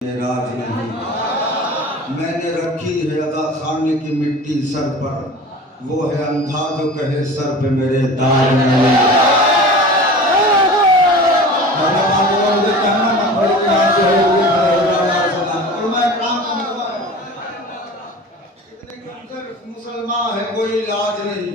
राज नहीं, मैंने रखी है अदा खाने की मिट्टी सर पर, वो है अंधा जो कहे सर पे मेरे दाग नहीं। मुसलमान है कोई इलाज नहीं,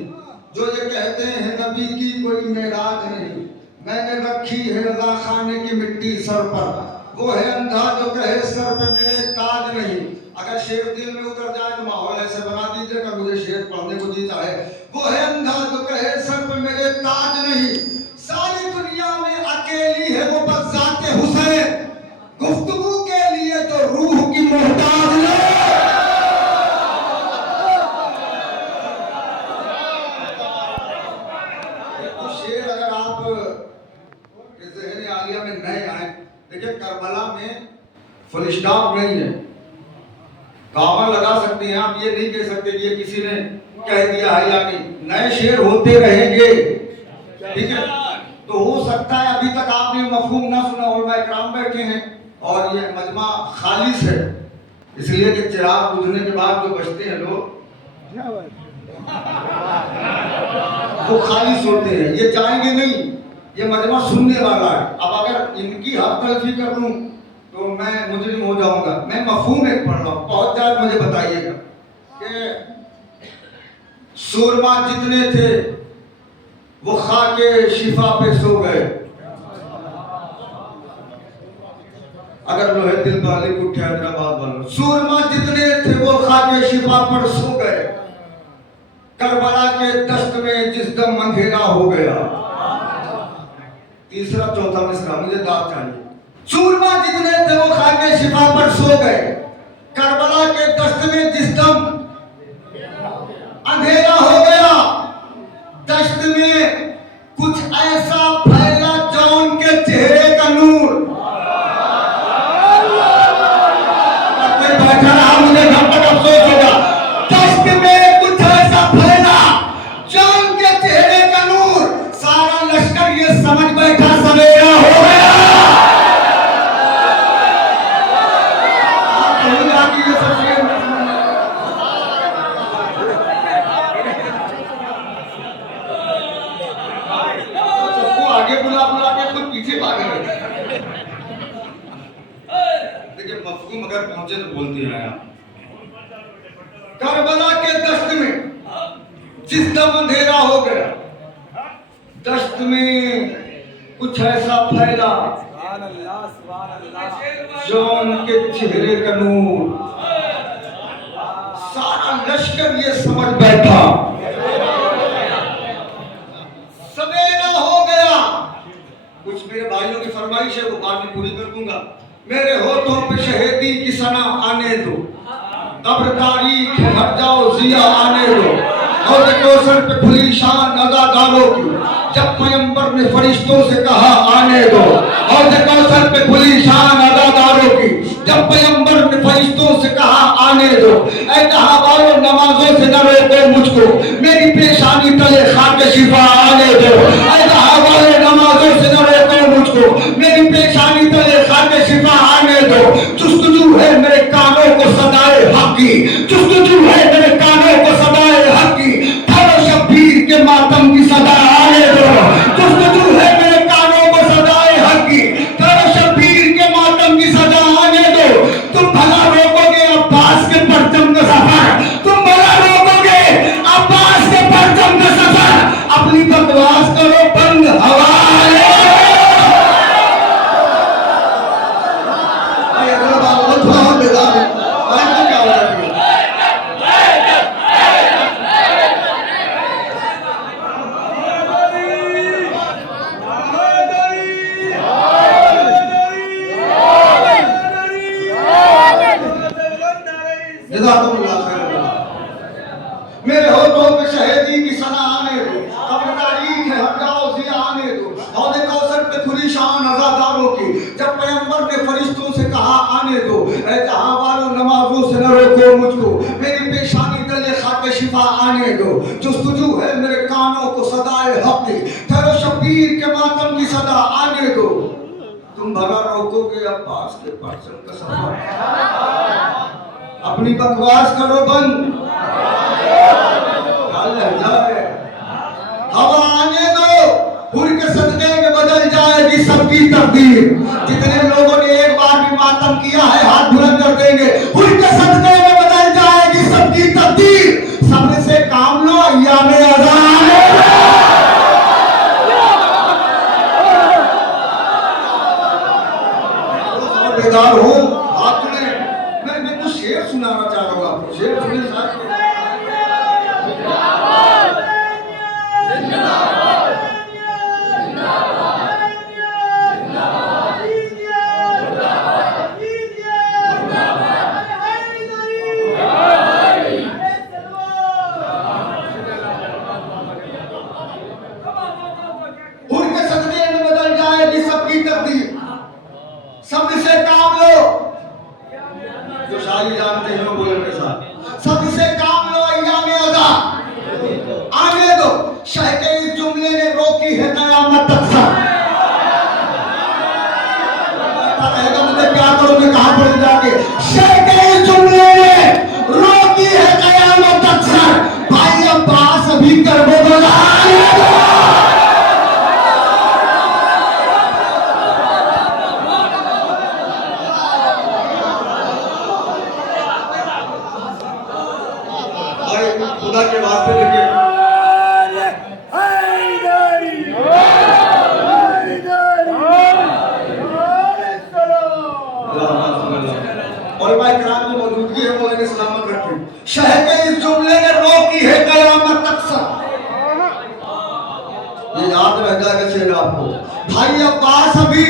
जो ये कहते हैं नबी की कोई मेराज नहीं। मैंने रखी है रजा खाने की मिट्टी सर पर, वो है अंधा जो कहे सर पे मेरे ताज नहीं। अगर शेर दिल में उतर जाए तो माहौल ऐसे बना दीजिएगा मुझे शेर पढ़ने को जी चाहे। वो है अंधा जो कहे सर पे मेरे ताज नहीं, सारी दुनिया में अकेली है वो बस ज़ाते हुसैन, गुफ्तगू के लिए तो रूह की मोहताज नहीं। शेर अगर आप ज़हन आलिया में नए आए, देखिए करबला में फुल स्टॉप नहीं है, कॉमा लगा सकते हैं आप, ये नहीं कह सकते कि ये किसी ने कह दिया है या नहीं। नए शेर होते रहेंगे, ठीक है। तो हो सकता है अभी तक आपने मफहूम ना सुना, उलमा इकराम बैठे हैं और ये मजमा खालिस है, इसलिए कि चिराग बुझने के बाद जो बचते हैं लोग वो खालिस होते हैं, ये जाएंगे नहीं, ये मजमा सुनने वाला है। अब अगर इनकी हद तलफी कर लूं तो मैं मुजरिम हो जाऊंगा। मैं मफहूम एक पढ़ रहा हूं, बहुत ज्यादा मुझे बताइएगा कि सूरमा जितने थे वो खाके शिफा पे सो गए। अगर लोहे दिल वाले को उठे हैदराबाद वालों, सूरमा जितने थे वो खाके शिफा पर सो गए, करबला के दस्त में जिस दम अंधेरा हो गया। तीसरा चौथा मिसरा मुझे दाद चाहिए। सूरमा जितने थे वो खाके शिफा पर सो गए, करबला के दस्त में जिस दम अंधेरा हो गया, दस्त में कुछ ऐसा फैला जौन के चेहरे का नूर। कोई बैठा रहा मुझे घर तक अफसोस होगा। दस्त में कुछ ऐसा फैला जौन के चेहरे का नूर, सारा लश्कर ये समझ बैठा सवेरा हो गया। आगे बुला बुला के खुद पीछे भागे। देखिए मफहूम अगर पहुंचे तो बोलते हैं आप। करबला के दस्त में जिस दम अंधेरा हो गया, दस्त में कुछ ऐसा फैला जौन के चेहरे का नूर, सारा लश्कर ये समझ बैठा सवेरा हो गया। कुछ मेरे भाइयों की फरमाइश है वो बाद में पूरी कर दूंगा। मेरे होठों पे शहीदी की सना आने दो, कब्र तारीख हट जाओ जिया आने दो, और कौसर पे खुली शान अज़ादारों की, जब पैगंबर ने फरिश्तों से कहा आने दो, और कौसर पे खुली शान अज़ादारों की, जब पैगंबर ने फरिश्तों से कहा आने दो। ऐ जहां वालों नमाजों से न रोको मुझको, मेरी पेशानी तले खाके शिफा आने दो। ऐ जहां वालों नमाजों से न रोको मुझको, मेरी पेशानी तले खाके शिफा आने दो। जुस्तजू है मेरे कानों को सदाए हक की, जुस्तजू है मेरे कानों को सदाए हक की, ठहरो शब्बीर के मातम की सदा आने दो। जुस्तजू है मेरे कानों को सदाए हक की, ठहरो शब्बीर के मातम की सदा आने दो। तुम भला रोकोगे अब्बास के परचम का सफर, तुम भला रोकोगे अब्बास के परचम का सफर, अपनी बकवास करो बंद हवाले। मेरे होठों पे शहीदी की सना आने दो, कब्र तारीख है हट जाओ जिया आने दो, हौज़े कौसर पे खुली शान अज़ादारों की, जब पैगंबर ने फरिश्तों से कहा आने दो। ऐ जहां वालों नमाजों से न रोको मुझको, मेरी पेशानी तले खाके शिफा आने दो। जुस्तजू है मेरे कानों को सदाए हक की, ठहरो शब्बीर के मातम की सदा आने दो। तुम भला रोकोगे अब्बास के परचम का सफर? अपनी बकवास करो बंद, कल जाए हवा आने दो, हुर के सदके में बदल जाएगी सबकी तकदीर। जितने लोगों ने एक बार भी मातम किया है हाथ बुलंद कर देंगे, हुर के सदके में बदल जाएगी सबकी तकदीर। सब्र से काम लो, अय्यामे अज़ान बेदार हो। आपने मैं कुछ शेर सुनाना चाह रहा हूँ आपको, शेर सुनिए साहब। सबसे काम लो, जो शायरी जानते हैं वो बोले मेरे साथ, सबसे काम लो, अय्यामे अज़ा आने दो। शह के इस जुमले ने रोकी है कयामत तक सा। रहेगा मुझे क्या करोगे, कहां पड़ जाके। शह के इस जुमले ने रोकी है कयामत तक सा। भाई अब्बास अभी करबला खुदा के वास्ते देखिए, और भाई कराम की मौजूदगी है, मौलाना सलामत रखिए। शह के इस जुमले ने रोकी है कयामत तक सा। ये याद रह जाएगा शेर आपको। भाई अब्बास अभी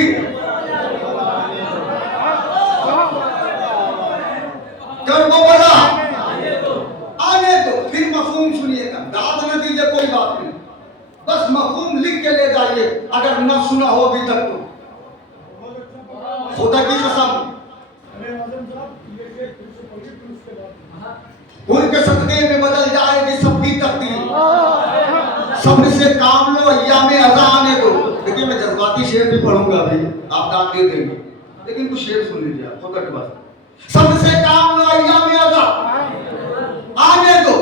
करबला आने दो। फिर मफहूम सुनिएगा, दाद न दीजिए, कोई बात नहीं, बस मफहूम लिख के ले जाइए। अगर न सुना हो अभी तक तो खुदा की कसम, उनके सदके में बदल जाएगी सबकी तकदीर। सब्र से काम लो, अय्यामे अज़ा आने दो। देखिए मैं जज्बाती शेर भी पढ़ूंगा अभी, आप दाद दे देंगे, लेकिन कुछ शेर सुन लीजिए आप खुदा के पास। सब्र से काम लो, अय्यामे अज़ा आने दो।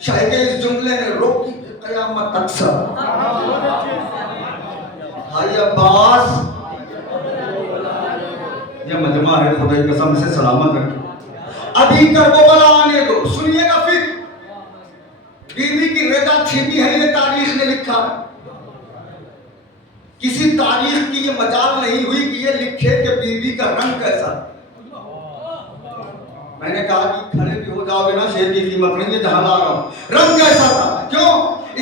शह के इस जुमले ने रोकी कयामत तक सा। भाई अब्बास ये मजमा है, खुदा की कसम से सलामत रखे। अभी करबला आने दो। सुनिएगा फिर, बीवी की रजा छीनी है, ये तारीख ने लिखा। किसी तारीख की ये मजाल नहीं हुई कि ये लिखे कि बीवी का रंग कैसा। मैंने कहा कि खड़े भी हो जाओगे ना, शेर की कीमत नहीं है, जहां ला रहा हूं। रंग कैसा था, क्यों?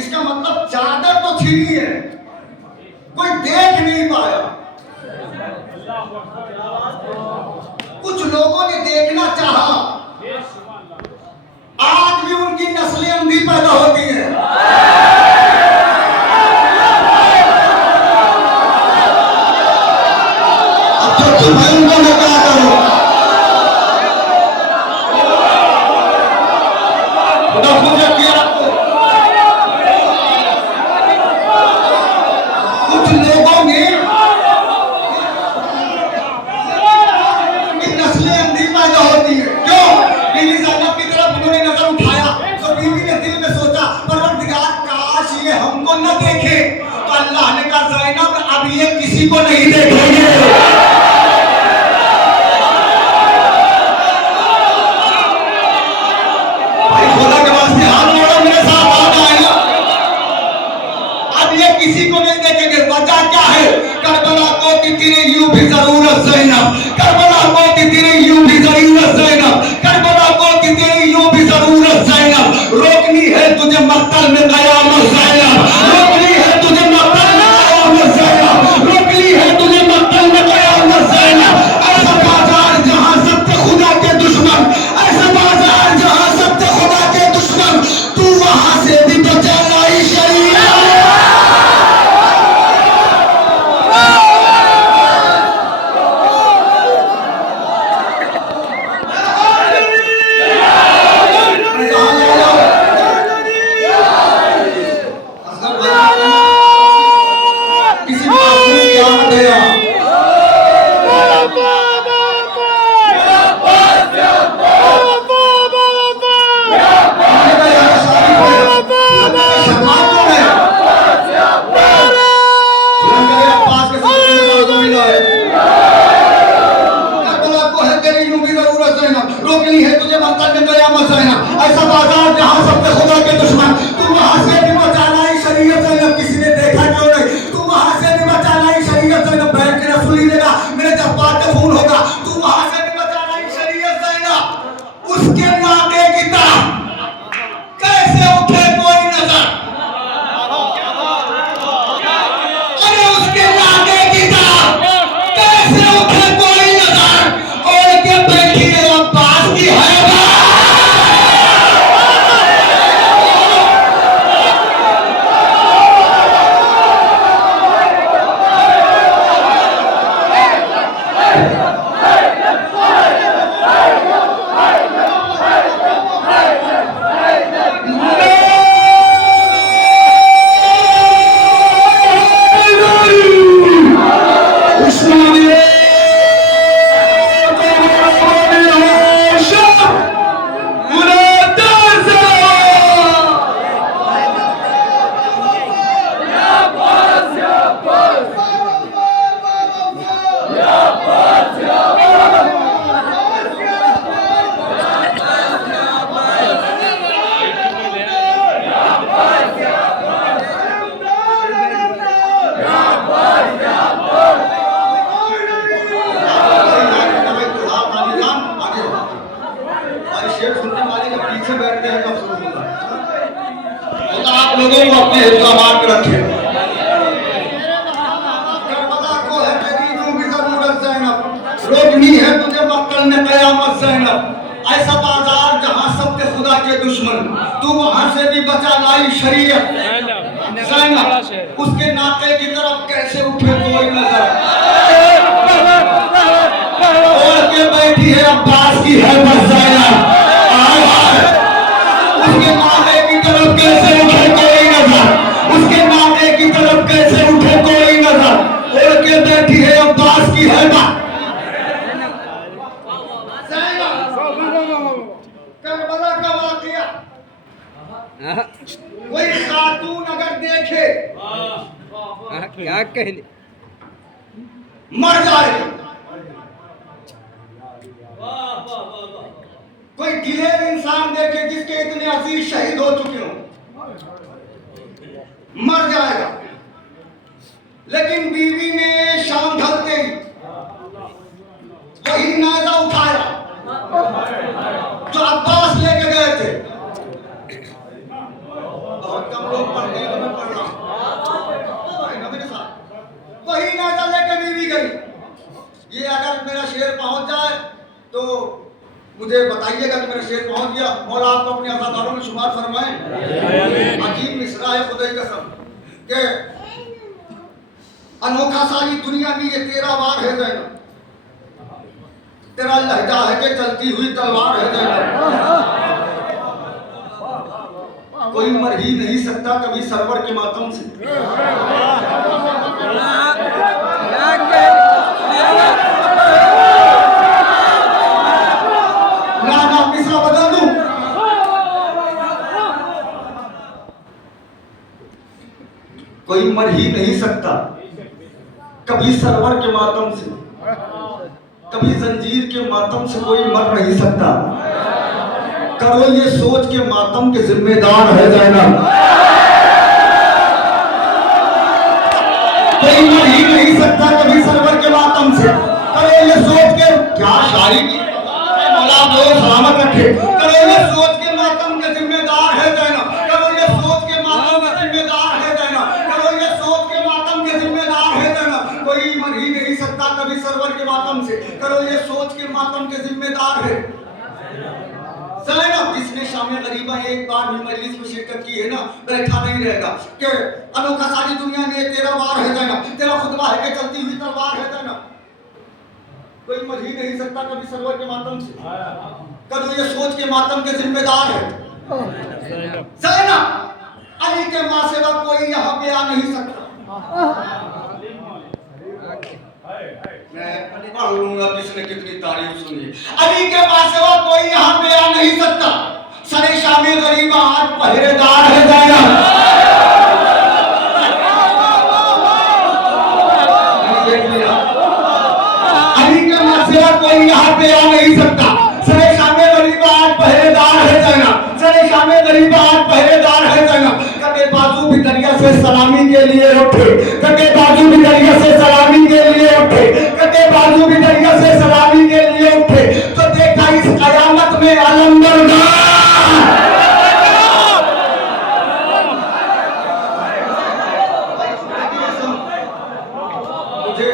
इसका मतलब चादर तो छीनी है, कोई देख नहीं पाया। कुछ लोगों ने देखना चाहा, आज भी उनकी नस्लें अंधी पैदा होती हैं। अब तो तुम्हें उनको क्या करो, कुछ लोगों ने नस्लें अंधी पैदा होती है। क्यों? बीवी ज़ैनब की तरफ उन्होंने नजर उठाया तो बीवी ने दिल में सोचा, परवरदिगार काश ये हमको न देखे। तो अल्लाह ने कहा, ज़ैनब अब ये किसी को नहीं देखेंगे। किसी को नहीं देखेंगे। वजह क्या है? करबला को कि तेरे यूं भी जरूरत ज़ैनब, करबला को कि तेरे यूं भी जरूरत ज़ैनब, करबला को कि तेरे यूं भी जरूरत ज़ैनब। रोकनी है तुझे मक्तल में कयामत ज़ैनब, रोकनी है तुझे मक्तल में कयामत ज़ैनब, रोकनी है तुझे मक्तल में कयामत। नहीं है तुझे मंतल में कयामत ज़ैनब। ऐसा बाजार जहां सबके खुदा के दुश्मन, तू वहां से भी बचाना ही शरीयत ज़ैनब। किसी ने देखा क्यों नहीं? तू वहां से भी बचाना ही शरीयत ज़ैनब। बैठ के रसूली देगा, मेरे जज्बात पे खून होगा। तू वहां से भी बचाना ही शरीयत ज़ैनब। उसके नाते की तरह कैसे उठे कोई नजर, अरे उसके नाते की तरह कैसे उठे कोई नजर, और के बैठी है अब्बास की हैबत। आप लोगों को अपने इल्जामात में रखे। करबला को है जदीदों की जरूरत ज़ैनब, रोकनी है तुझे मक्तल में कयामत ज़ैनब। ऐसा बाजार जहां सबके खुदा के दुश्मन, तू वहां से भी बचा लाई शरीयत ज़ैनब। उसके नाते की तरफ कैसे उठे कोई नजर, और के बैठी है अब्बास की हैबत ज़ैनब। उसके नाते की तरफ कैसे उठे कोई नजर, उसके नाते की तरफ कैसे उठे कोई नजर, और के बैठी है अब्बास की हैबत। करबला का वाक़या कोई खातून अगर देखे क्या कहने मर जाए, कोई दिलेर इंसान देखे जिसके इतने अजीज शहीद हो चुके हो, मर जाएगा। लेकिन बीवी ने शाम ढलते ही वही नाजा उठाया जो अब्बास लेके गए थे। बहुत कम लोग पढ़ते हैं, मैं पढ़ रहा हूं मेरे साथ। वही नाजा लेके बीवी गई। ये अगर मेरा शेर पहुंच जाए तो मुझे बताइएगा कि मेरा शेर पहुंच गया। और आपको अपने अज़ादारों में शुमार फरमाएं। अजीब मिसरा है खुदा की कसम के अनोखा सारी दुनिया में ये तेरा वार है ज़ैनब, तेरा लहजा है कि चलती हुई तलवार है ज़ैनब। कोई मर ही नहीं सकता कभी सरवर के मातम से। ना मिसरा बदल दूं, कोई मर ही नहीं सकता कभी सरवर के मातम से, कभी जंजीर के मातम से कोई मर नहीं सकता। करो ये सोच के मातम के जिम्मेदार है ज़ैनब। कोई मर ही नहीं सकता कभी सरवर के मातम से। करो ये सोच के, क्या शायरी की मौला को सलामत रखे। करो ये सोच के मातम के जिम्मेदार है ज़ैनब। करो ये सोच के मातम के जिम्मेदार है ज़ैनब। करो ये सोच के मातम के जिम्मेदार है ज़ैनब। कोई मर ही नहीं सकता कभी सरवर के मातम से। करो ये सोच के मातम के जिम्मेदार है ज़ैनब। जिसने शाम गरीबा एक बार भी मजलिस में शिरकत की है ना, बैठा नहीं रहेगा कि अनोखा सारी दुनिया में तेरा वार है ज़ैनब, तेरा खुतबा है कि चलती हुई तलवार है ज़ैनब। कोई मर ही नहीं सकता कभी सरवर के मातम से। करो ये सोच के मातम के जिम्मेदार है ज़ैनब। अली के मां से कोई यहाँ पे आ नहीं सकता। मैं पढ़ लूंगा किसने कितनी तारीफ सुनी। अली के पास वो कोई यहाँ पे आ नहीं सकता। सरे शामी गरीबा आज पहरेदार है ज़ैनब। अली के पास कोई यहाँ पे आ नहीं सकता। सरे शामी गरीबा शाम गरीब आज पहरेदार है जैनब। कटे बाजू भी दरिया से सलामी के लिए उठे, कटे बाजू भी दरिया से सलामी के लिए उठे, कटे बाजू भी दरिया से सलामी के लिए उठे। तो देखा इस कयामत में अलंबरदार मुझे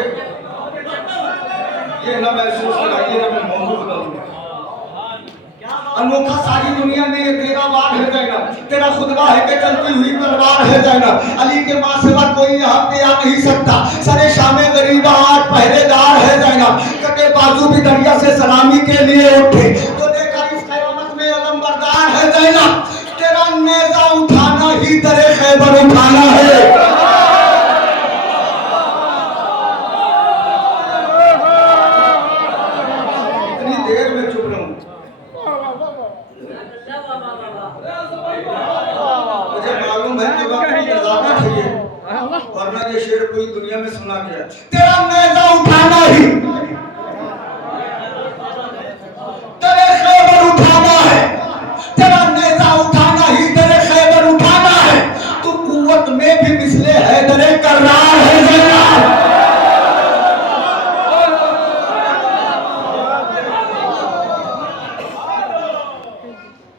ये ना महसूस कराइए ना मैं मौजूद करूंगा। अनोखा सारी दुनिया में ये तेरा वार है जैनब, तेरा खुतबा है कि चलती हुई तलवार है जैनब। अली के मां सिवा कोई यहाँ पे आ नहीं सकता। सरे शामे गरीबा आज पहरेदार है जैनब। कटे बाजू भी दरिया से सलामी के लिए उठे। तो देखा इस कयामत में अलंबरदार है जैनब। तेरा नेजा उठाना ही दरे खैबर उठाना है। इतनी देर में चुप रहूं, मुझे मालूम है कि वक्त नजाकत है ये, वरना ये शेर पूरी दुनिया में सुना गया। तेरा नेजा उठाना ही तेरे खैबर उठाना है, तेरा नेजा उठाना ही तेरे खैबर उठाना है। तू कुव्वत में भी मिसले हैदरे कर्रार है जैनब।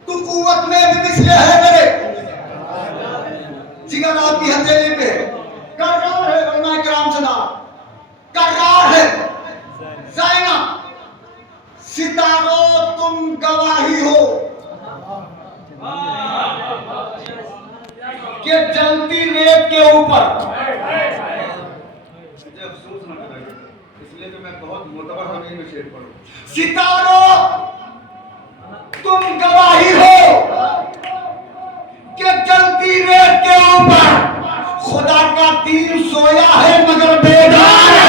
तू कुव्वत में भी मिसले हैदरे जिगर आपकी हथेली पे कर्रार है। उलमा किराम सदा कर्रार है जैनब। सितारों तुम गवाही हो कि जलती रेत के ऊपर, मुझे अफसोस न कराइए इसलिए कि मैं बहुत मोतबर जमीन में शेर पढ़ूं। सितारों तुम गवाही हो कि जलती रेत के ऊपर खुदा का दीन सोया है मगर बेदार है।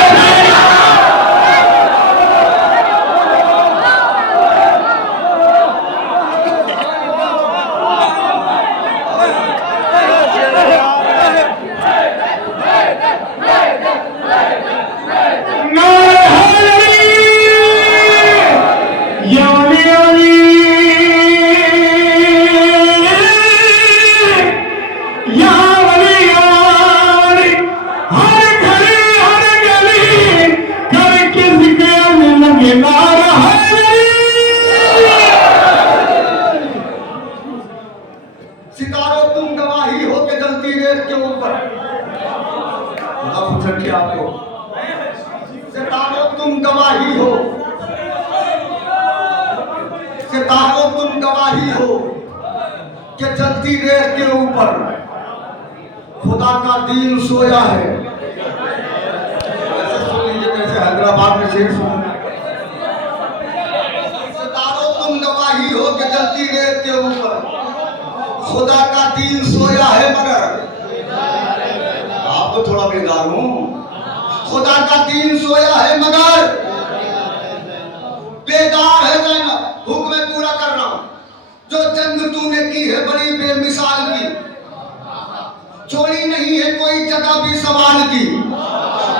सितारों तुम गवाही हो के जलती रेत के ऊपर, आपको सितारों तुम गवाही हो, सितारों तुम गवाही हो कि जलती रेत के ऊपर खुदा का दीन सोया है। ऐसे सुन लीजिए कैसे हैदराबाद में शेर सुन। सितारों तुम गवाही हो कि जलती रेत के ऊपर खुदा का दीन सोया है मगर, आप तो थोड़ा बेदार हो। खुदा का दीन सोया है मगर बेदार है जैनब। हुक्म पूरा कर रहा हूं। जो जंग तूने की है बड़ी बेमिसाल की, छोड़ी नहीं है कोई जगह भी सवाल की।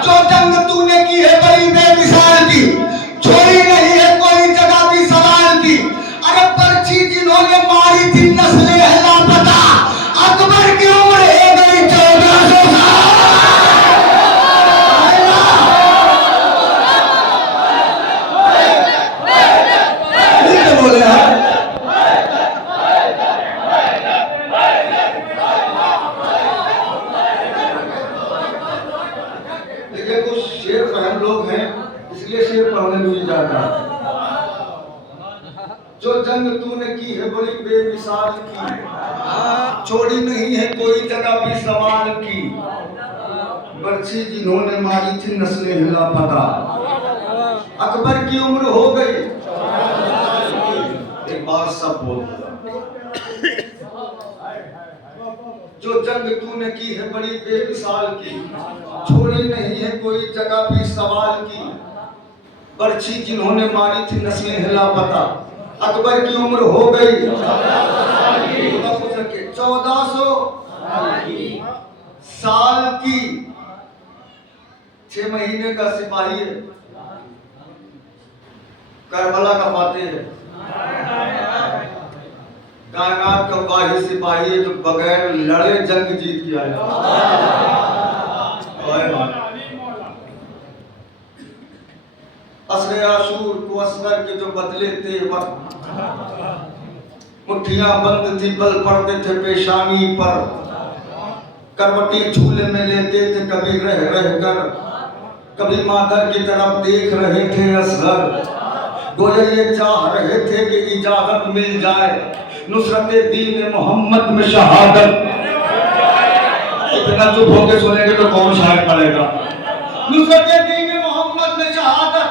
जो जंग तूने की है बड़ी बेमिसाल की, छोड़ी नहीं है कोई जगह भी सवाल की। अरे पर्ची जिन्होंने मारी थी नस्लें है लापता, अकबर की उम्र है गई 1400 साल। बोले यार, देखिए कुछ शेर फहम लोग हैं इसलिए शेर पढ़ने नहीं जा रहा। जो जंग तूने की है बड़ी बेमिसाल की, छोड़ी नहीं है कोई जगह भी सवाल की। बर्छी जिन्होंने मारी थी नस्लें हिला पता, अकबर की उम्र हो गई। एक बार सब बोल, जो जंग तूने की है बड़ी बेमिसाल की, छोड़ी नहीं है कोई जगह भी सवाल की। बर्छी जिन्होंने मारी थी नस्लें हिला पता, अकबर की उम्र हो गई 1400 साल की। 6 महीने का सिपाही है, करबला का फातेह है। कायनात का वाहिद सिपाही है जो बगैर लड़े जंग जीत के आया। असरे आशूर को असगर के जो बदले थे वक्त, मुट्ठियां बंद थी बल पड़ते थे पेशानी पर, करवटी झूले में लेते थे कभी रह रह कर, कभी मादर की तरफ देख रहे थे असगर, गोया ये चाह रहे थे कि इजाजत मिल जाए नुसरत दीन मोहम्मद में शहादत। इतना चुप होके सुनेंगे तो कौन शायर पड़ेगा। नुसरत दीन मोहम्मद में शहादत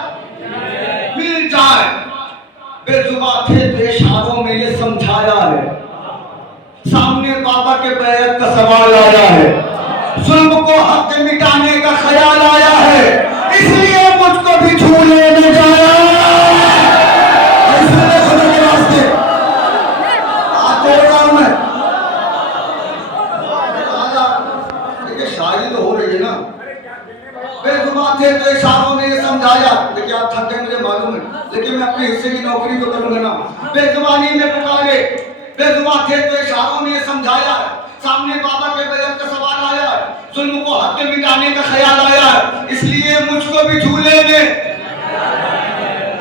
मिल जाए, बेजुबा थे तो इशारों में ये समझाया है, सामने बाबा के बैत का सवाल आया है, जुल्म को हक से मिटाने का ख्याल आया है, इसलिए मुझको भी झूले में जाया, इसलिए खुदा के वास्ते आज बोल रहा हूं मैं। देखिए शायरी तो हो रही है ना। बेजुबा थे तो इशारों में ये समझाया, देखिए आप थक गए मुझे मालूम है, लेकिन मैं अपने हिस्से की नौकरी तो करूंगा ना। बेजुबानी में पुकारे, बेजुबा थे तो इशारों में ये समझाया, सामने बाबा के बैत का सवाल आया, जुल्म को हक में मिटाने का ख्याल आया, इसलिए मुझको भी झूले में।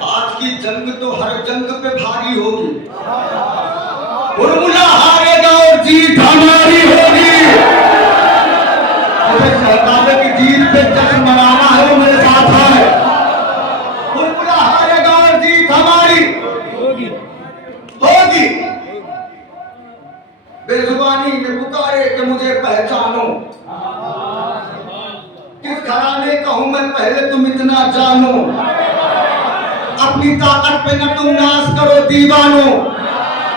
आज की जंग तो हर जंग पे भारी होगी, उर्मुला हारेगा और जीत हमारी होगी। मुझे शहजादे की जीत पे जश्न मनाना है, वो मेरे साथ है। उर्मुला हारेगा और जीत हमारी होगी। बेजुबानी में पुकारे कि मुझे पहचानो, किस घराने का हूं मैं पहले तुम इतना जानो, अपनी ताकत पे न तुम नाज करो दीवानो,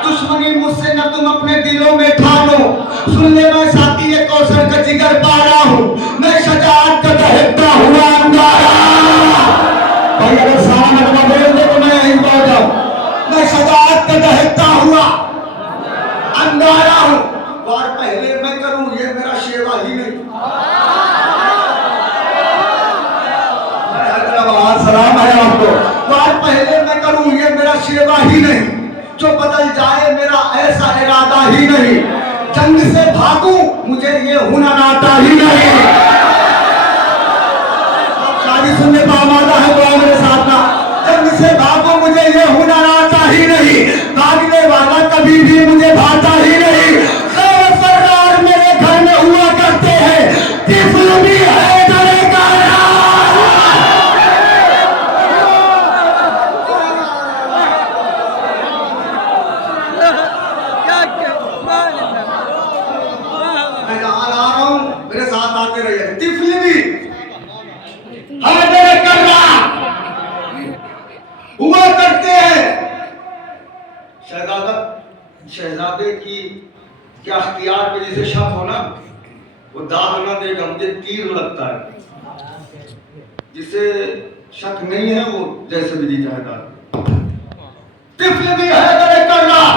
दुश्मनी मुझसे न तुम अपने दिलों में ठानो, सुन ले मैं साथी ये कौशल का जिगर पा रहा हूं, मैं शजाअत का दहकता हुआ अंगारा। भाई अगर सारा नगमा बोल दे तो मैं यहीं पहुंच जाऊं। मैं शजाअत का दहकता हुआ अंगारा हूं, और पहले मैं करूं ये मेरा शेवा ही नहीं। सलाम है आपको। और पहले मैं करूं ये मेरा शेवा ही नहीं, जो बदल जाए मेरा ऐसा इरादा ही नहीं, जंग से भागूं मुझे ये हुनर आता ही नहीं। शादी सुनने का आमादा है तो मेरे साथ ना, जंग से भागूं मुझे ये हुनर आता ही नहीं, भागने वाला कभी भी मुझे भाता ही नहीं। खैर सरदार मेरे घर में हुआ करते हैं, तिफल भी है डरे का मेरे साथ आते रहिए। तिफली भी हर कर रहा हुआ करते हैं। शहजादे की क्या अख्तियार पे जिसे शक हो ना, वो दाग ना देगा, मुझे तीर लगता है। जिसे शक नहीं है वो जैसे भी जी जाएगा। तिफली भी है कर रहा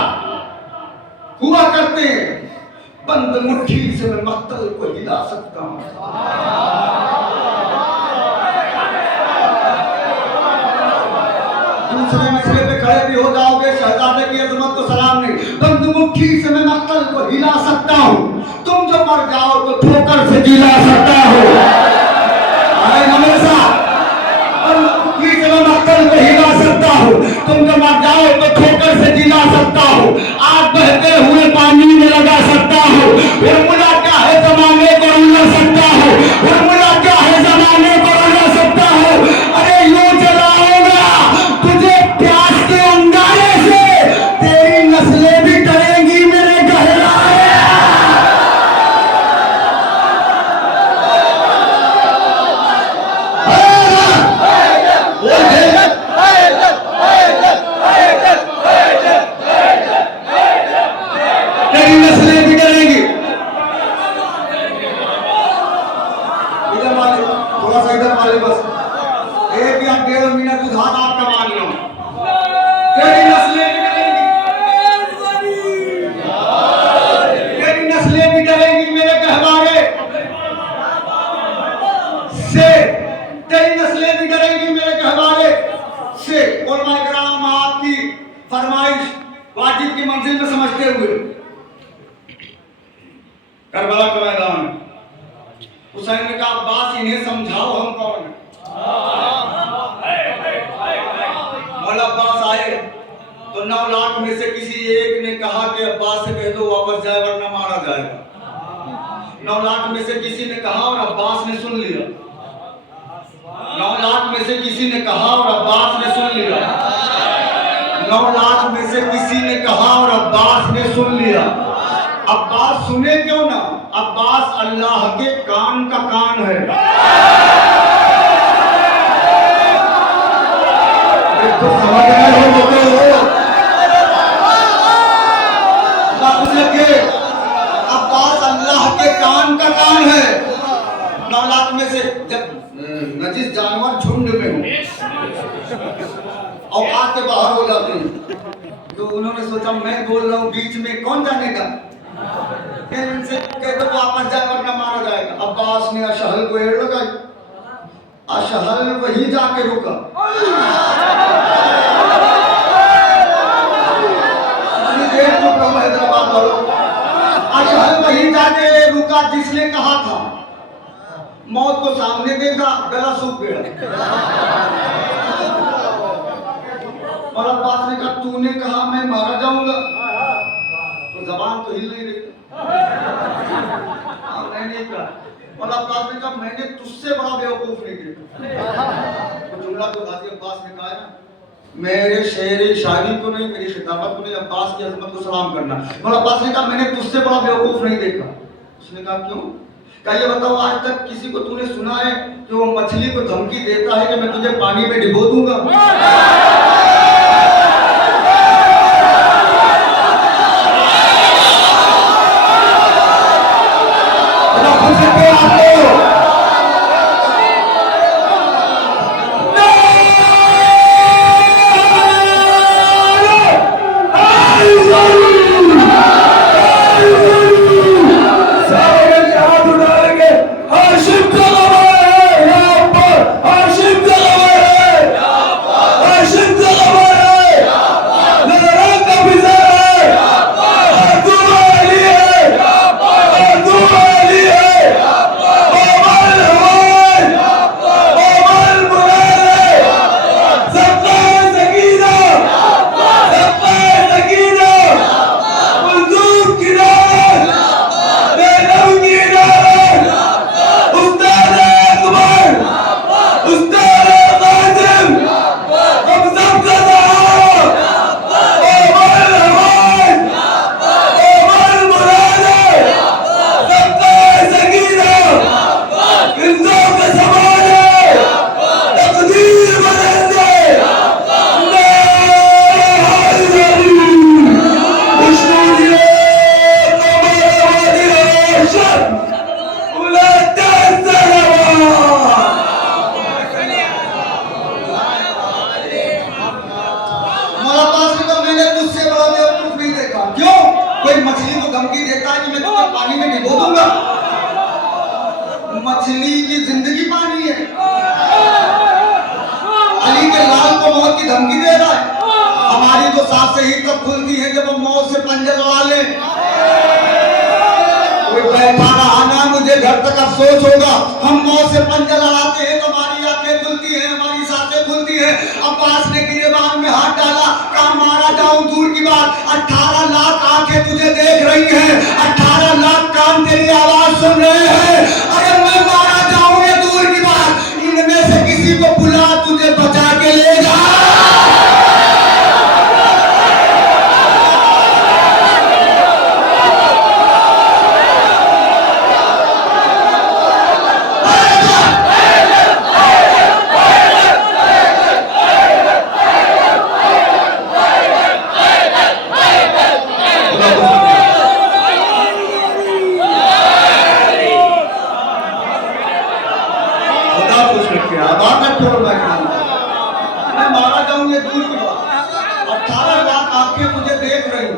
हुआ करते हैं, बंद मुट्ठी से मैं मक्तल को हिला सकता हूं। दूसरे मसले पे खड़े भी हो जाओगे, शहजादे की अजमत को सलाम नहीं। बंद मुट्ठी से मैं मक्तल को हिला सकता हूं, तुम जो मर जाओ तो ठोकर से जिला सकता हूं। अरे हमेशा बंद मुट्ठी से मैं मक्तल को हिला सकता हूं, तुम जो मर जाओ तो ठोकर से जिला सकता हूं। आग बहते हुए पानी में लगा सकता हूं, फॉर्मूला क्या है जमाने को उलझा सकता हूं, फॉर्मूला क्या है जमाने को उलझा सकता हूं। अरे यूं चलाऊंगा तुझे प्यास के अंगारे से, तेरी नस्लें भी डरेंगी मेरे गहराए। तो 9 लाख में से किसी एक ने कहा कि अब्बास से कह दो वापस जाए वरना मारा जाएगा। 9 लाख में से किसी ने कहा और अब्बास ने सुन लिया। 9 लाख में से किसी ने कहा और अब्बास ने सुन लिया। 9 लाख में से किसी ने कहा और अब्बास ने सुन लिया। अब्बास सुने क्यों ना, अब्बास अल्लाह के कान का कान है। तो समझ रहे हो लगे, अब्बास अल्लाह के कान का कान है। 9 लाख में से जब नजीस जानवर झुंड में हो औकात के बाहर हो जाते हैं तो उन्होंने सोचा मैं बोल रहा हूँ बीच में कौन जानेगा, फिर उनसे कह दो वापस जाए वरना मारा जाएगा। अब्बास ने अशहल को एड़ लगाई। अशहल वहीं जाके रुका। हैदराबाद वालों, अशहल वहीं जाके रुका जिसने कहा था। मौत को सामने देखा, गला सूख गया। और अब्बास ने कहा तूने कहा मैं मारा जाऊंगा, तो जबान तो हिल नहीं रही। मैंने कहा, और अब्बास ने कहा मैंने तुझसे बड़ा बेवकूफ नहीं देखा। तो जुमला तो गाजी अब्बास ने कहा ना, मेरे शेर शायरी को नहीं, मेरी खिताबत को नहीं, अब्बास की अजमत को सलाम करना। और अब्बास ने कहा मैंने तुझसे बड़ा बेवकूफ नहीं देखा। उसने कहा क्यों? क्या ये बताओ आज तक किसी को तूने सुना है कि वो मछली को धमकी देता है कि मैं तुझे पानी में डुबो दूंगा? मछली की जिंदगी पानी है। अली के लाल को मौत की धमकी दे रहा है। हमारी तो सांस से ही तब खुलती है जब हम मौत से पंजा लगा ले। कोई बैठा रहा ना, मुझे घर तक अफसोस होगा। हम मौत से पंजा लड़ाते हैं तो हमारी आंखें खुलती है, हमारी सांसें खुलती है। अब्बास ने गिरेबान में हाथ डाला, कहा मारा जाऊं दूर की बात, 18 लाख आंखें तुझे देख रही हैं, 18 लाख कान तेरी आवाज सुन रहे हैं। अगर मैं मारा जाऊं ये दूर की बात, इनमें से किसी को बुला तुझे बचा के ले जा। मैं मारा जाऊं ये दूर की बात, 18 लाख आंखें मुझे देख रही हैं,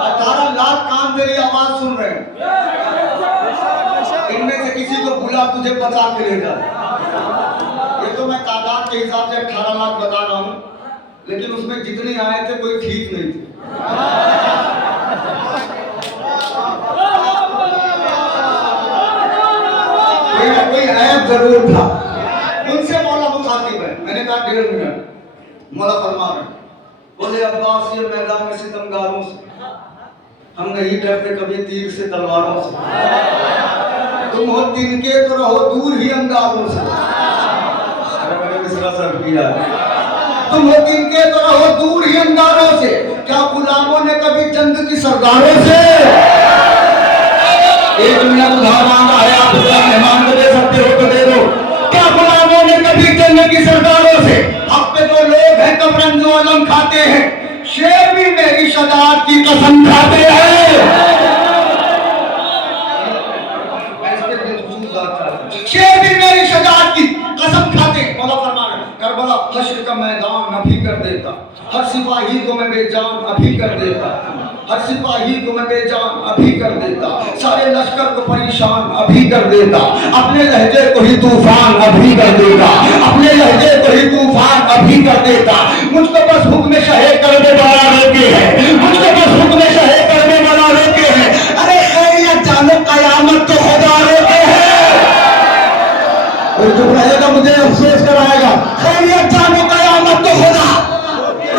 18 लाख कान तेरी आवाज सुन रहे हैं। इनमें से किसी को बुला तुझे बचा के ले जा। ये तो मैं तादाद के हिसाब से 18 लाख बता रहा हूं, लेकिन उसमें जितने आए थे कोई ठीक नहीं थे। कोई ऐप जरूर था। उनसे मौला मुखातिब है। मैंने कहा 1.5 मिनट। मौला फरमा रहे बोले अब्बास ये मैदान में सितमगारों से हम नहीं डरते कभी तीर से तलवारों से। तुम हो तिनके तो रहो दूर ही अंगारों से। अरे मैंने मिसरा सर किया। तुम हो तिनके तो रहो दूर ही अंगारों से, क्या गुलामों ने कभी जंग की सरदारों से? एक मिनट उधार मांगा है, आप उसका मेहमान को दे सकते हो तो दे दो। क्या गुलामों ने कभी जंग की सरदारों से? अब पे तो लोग हैं कबरंजो अलम खाते हैं, शेर भी मेरी शजाअत की कसम खाते हैं। शेर भी मेरी शजाअत की कसम खाते। मौला फरमा रहे करबला हश्र का मैदान अभी कर देता, हर सिपाही को मैं बेजान अभी कर देता, हर सिपाही को मैं बेजान अभी कर देता, सारे लश्कर को परेशान अभी कर देता, अपने लहजे को ही तूफान अभी कर देता, अपने लहजे को ही तूफान अभी कर देता। मुझको बस हुक्म शहे करने वाला रोके है, मुझको बस हुक्म शहे करने वाला रोके है। अरे खैरियत जानो कयामत तो खुदा रोके है। कोई चुप रहेगा मुझे अफसोस कराएगा। खैरियत जानो कयामत तो खुदा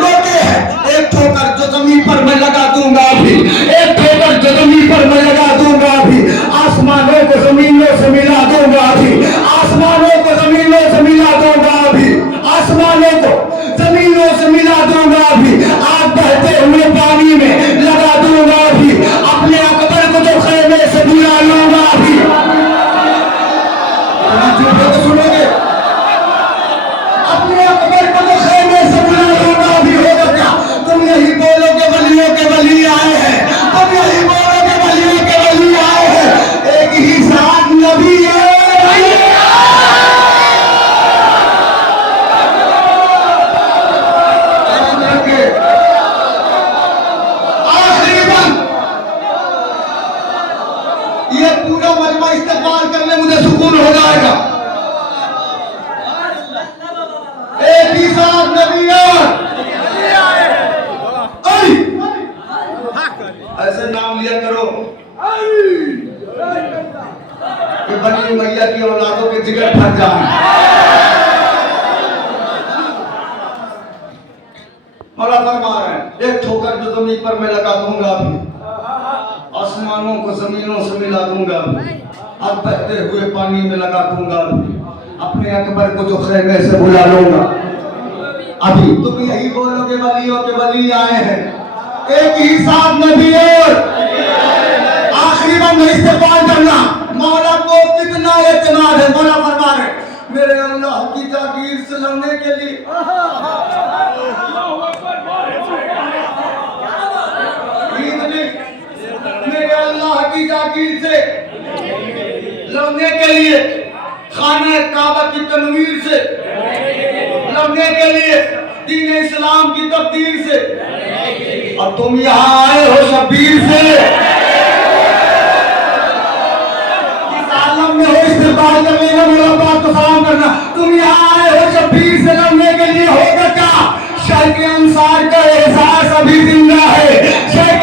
रोके है। एक ठोकर जो जमीन पर मैं लगा दूंगा अभी, एक ठोकर जो जमीन पर मैं लगा दूंगा अभी, आसमानों को जमीनों से मिला दूंगा अभी, आसमानों को जमीनों से मिला दूंगा अभी, आसमानों को जमीनों से मिला दूंगा अभी, आग बहते हुए पानी में लगा दूंगा अभी, अपने अकबर को तो खैमे से बुला लूंगा अभी। तो सुनोगे, अपने अकबर को तो खैमे से बुला लूंगा अभी। होगा क्या? तुम यही बोलोगे वलियों के वली आए हैं, तुम यही बोलोगे वलियों के वली आए हैं। एक ही साथ नबी है। आखिरी बात, ये पूरा मजमा इस्तेमाल करने मुझे सुकून हो जाएगा। एक ही साथ नबी ऐसे नाम लिया करो कि बनी मैया की औलादों के जिगर फट जाए। मौला फरमा रहे हैं एक ठोकर जो जमीन पर मैं लगा दूंगा अभी, आसमानों को जमीनों से मिला दूंगा अभी, अब बहते हुए पानी में लगा दूंगा अभी, अपने अकबर को जो खैमे से बुला लूंगा अभी। तुम यही बोलोगे वलियों के वली आए हैं। एक ही साथ नबी और आखिरी बंद इस्तेमाल करना। मौला को कितना एतमाद है। मौला फरमा रहे मेरे अल्लाह की जागीर से लड़ने के लिए मेरे अल्लाह की जागीर से लड़ने के लिए, खाने काबा की तनवीर से लड़ने के लिए, दीन इस्लाम की तब्दील से, और तुम यहाँ आए हो शबीर से। इस आलम में हो इस्तेमाल करने का मेरा बात को सलाम करना। तुम यहाँ आए हो शबीर से लड़ने के लिए। होगा क्या? शायद अंसार का एहसास अभी जिंदा है, शायद